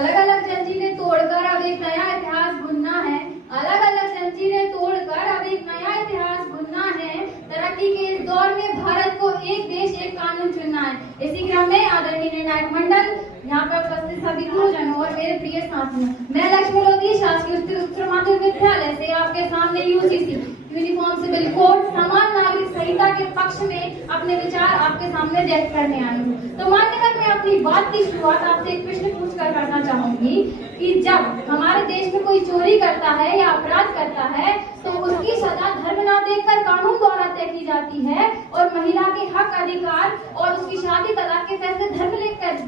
अलग अलग जंजीरें तोड़कर अब एक नया इतिहास बुनना है। अलग अलग जंजीरें तोड़कर अब एक नया इतिहास बुनना है। तरक्की के इस दौर में भारत को एक देश एक कानून चुनना है। इसी क्रम में आदरणीय निर्णायक मंडल, यहाँ पर उपस्थित सभी गुरुजनों और मेरे प्रिय साथियों, मैं लक्ष्मी लोधी शासकीय उच्च माध्यमिक विद्यालय से आपके सामने यूसीसी यूनिफॉर्म सिविल कोड समान नागरिक संहिता के पक्ष में अपने विचार आपके सामने व्यक्त करने आई हूँ। तो मान्यवर, मैं अपनी बात की शुरुआत आपसे एक प्रश्न पूछकर करना चाहूंगी कि जब हमारे देश में कोई चोरी करता है या अपराध करता है तो उसकी सजा धर्म ना देखकर कानून द्वारा तय की जाती है और महिला के हक अधिकार और उसकी शादी तलाक के फैसले धर्म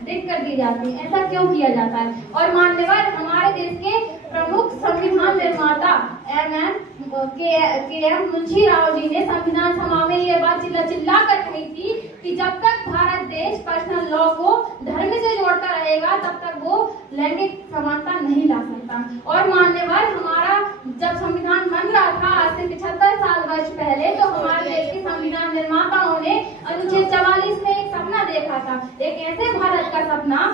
देख कर दी जाती है। ऐसा क्यों किया जाता है? और मान्यवर, हमारे देश के प्रमुख संविधान निर्माता के.एम. मुंशी राव जी ने संविधान सभा में ये बात चिल्ला कर कही थी कि जब तक भारत देश पर्सनल लॉ को धर्म से जोड़ता रहेगा तब तक वो लैंगिक समानता नहीं ला सकता। और मान्यवर, हमारा जब संविधान बन रहा था आज से 75 वर्ष पहले, तो हमारे देश के संविधान निर्माताओं ने अनुच्छेद 44 में एक सपना देखा था, एक ऐसे भारत का सपना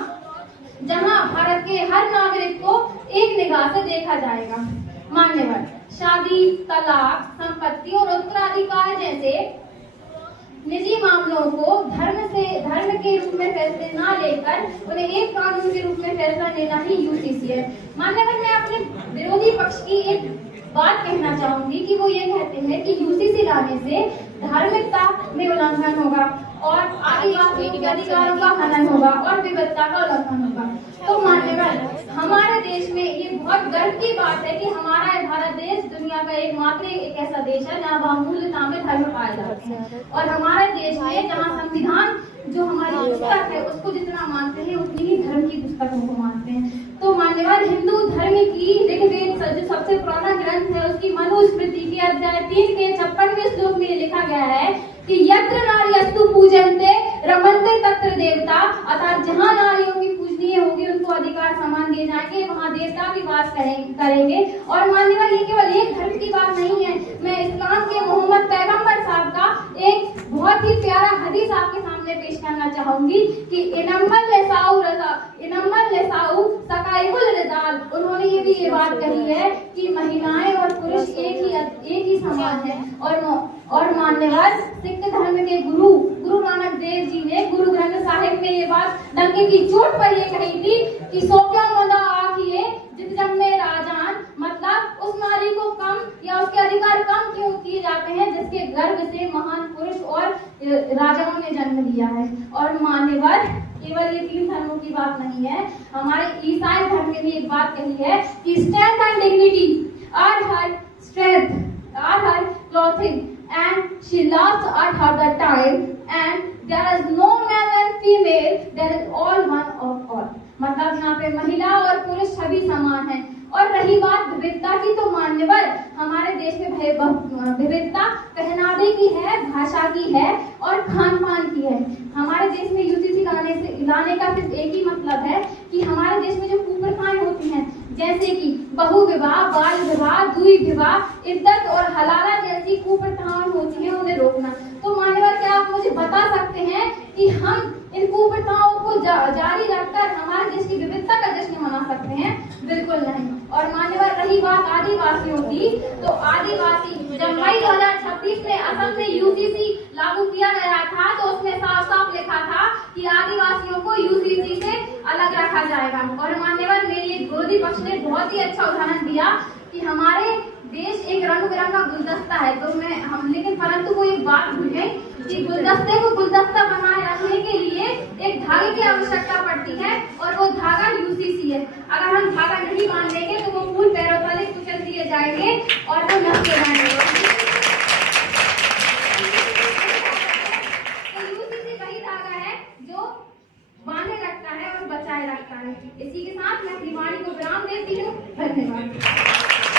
जहां भारत के हर नागरिक को एक निगाह से देखा जाएगा। मान्यवर, शादी, तलाक, संपत्ति और उत्तराधिकार जैसे निजी मामलों को धर्म के रूप में फैसले ना लेकर उन्हें एक कानून के रूप में फैसला लेना ही यूसीसी है। मान्यवर, मैं अपने विरोधी पक्ष की एक बात कहना चाहूंगी कि वो ये कहते हैं कि यूसीसी लाने से धार्मिकता में उल्लंघन होगा और आदिवासियों के अधिकारों का हनन होगा और विविधता का उल्लंघन होगा। तो मान्यवर, हमारे देश में ये बहुत गर्व की बात है कि हमारा भारत देश दुनिया का एकमात्र एक ऐसा देश है जहाँ बहुमूल्यता में धर्म पाए जाते हैं। और हमारे देश में जहाँ संविधान जो हमारी पुस्तक है उसको जितना मानते हैं उतनी ही धर्म की पुस्तकों को मानते हैं। तो मान्यवर, हिंदू धर्म की ऋग्वेद जो सबसे पुराना ग्रंथ है उसकी मनुस्मृति के अध्याय 3 के 56वें श्लोक में लिखा गया है कि यत्र नार्यस्तु पूजन्ते रमन्ते तत्र देवता, अर्थात जहाँ नारियों की पूजनीय होगी उनको अधिकार समान दिए जाएंगे, वहाँ देवता भी वास करेंगे। और मान्यवर, ये केवल एक धर्म की बात नहीं है, मैं इस्लाम के मोहम्मद पैगंबर साहब का एक बहुत ही प्यारा हदीस आपके सामने पेश करना चाहूंगी कि इनम्मल लेसाउ सकाइबुल रिजाल, उन्होंने ये बात कही है कि महिलाएं और पुरुष एक ही समान है। और मान्यवर, सिख धर्म के गुरु नानक देव जी ने गुरु ग्रंथ साहिब में ये बात डंके की चोट पर ये कही थी कि सो क्या मदा आखिए जित जन्मे राजान, मतलब उस नारी को कम या उसके अधिकार कम क्यों किए जाते हैं जिसके गर्भ से महान पुरुष और राजाओं ने जन्म लिया है। और मान्यवर, केवल ये 3 धर्मों की बात नहीं है, हमारे ईसाई धर्म में भी एक बात कही है कि strength and dignity are her strength, are her clothing and she loves at her the time and there is no male and female, there is all one of all, मतलब यहाँ पे महिला और पुरुष सभी समान हैं। और रही बात विविधता की, तो मान्यवर, हमारे देश में विविधता पहनावे की है, भाषा की है और खान पान की है। हमारे देश में यूसीसी लाने का सिर्फ एक ही मतलब है कि हमारे देश में जो कुप्रथाएं होती हैं जैसे कि बहु विवाह, बाल विवाह, द्वि विवाह, इद्दत और हलाला जैसी कुप्रथाएं होती हैं, उन्हें रोकना। तो मान्यवर, क्या आप मुझे बता सकते हैं कि हम इन कुप्रथाओं को जारी रखकर हमारे देश की विविधता का जश्न मना सकते हैं? बिल्कुल नहीं। और मान्यवर, रही बात आदिवासियों की, तो आदिवासी जब मई 2026 में असम में यूसीसी लागू किया गया था तो उसमें साफ साफ लिखा था कि आदिवासियों को यूसीसी से अलग रखा जाएगा। और मान्यवर, मेरे विरोधी पक्ष ने बहुत ही अच्छा उदाहरण दिया कि हमारे देश एक रंग बिरंगा गुलदस्ता है, तो लेकिन परंतु वो एक बात भूल गए कि गुलदस्ते को गुलदस्ता बनाए रखने के लिए एक धागे की आवश्यकता पड़ती है और वो धागा यूसीसी है। अगर हम धागा नहीं बांध देंगे तो वो फूल पैरों तले कुचल दिए जाएंगे और वो नष्ट हो जाएंगे। तो यूसीसी वही धागा है जो बांधे रखता है और बचाए रखता है। इसी के साथ मैं अपनी वाणी को विराम देती हूँ। धन्यवाद।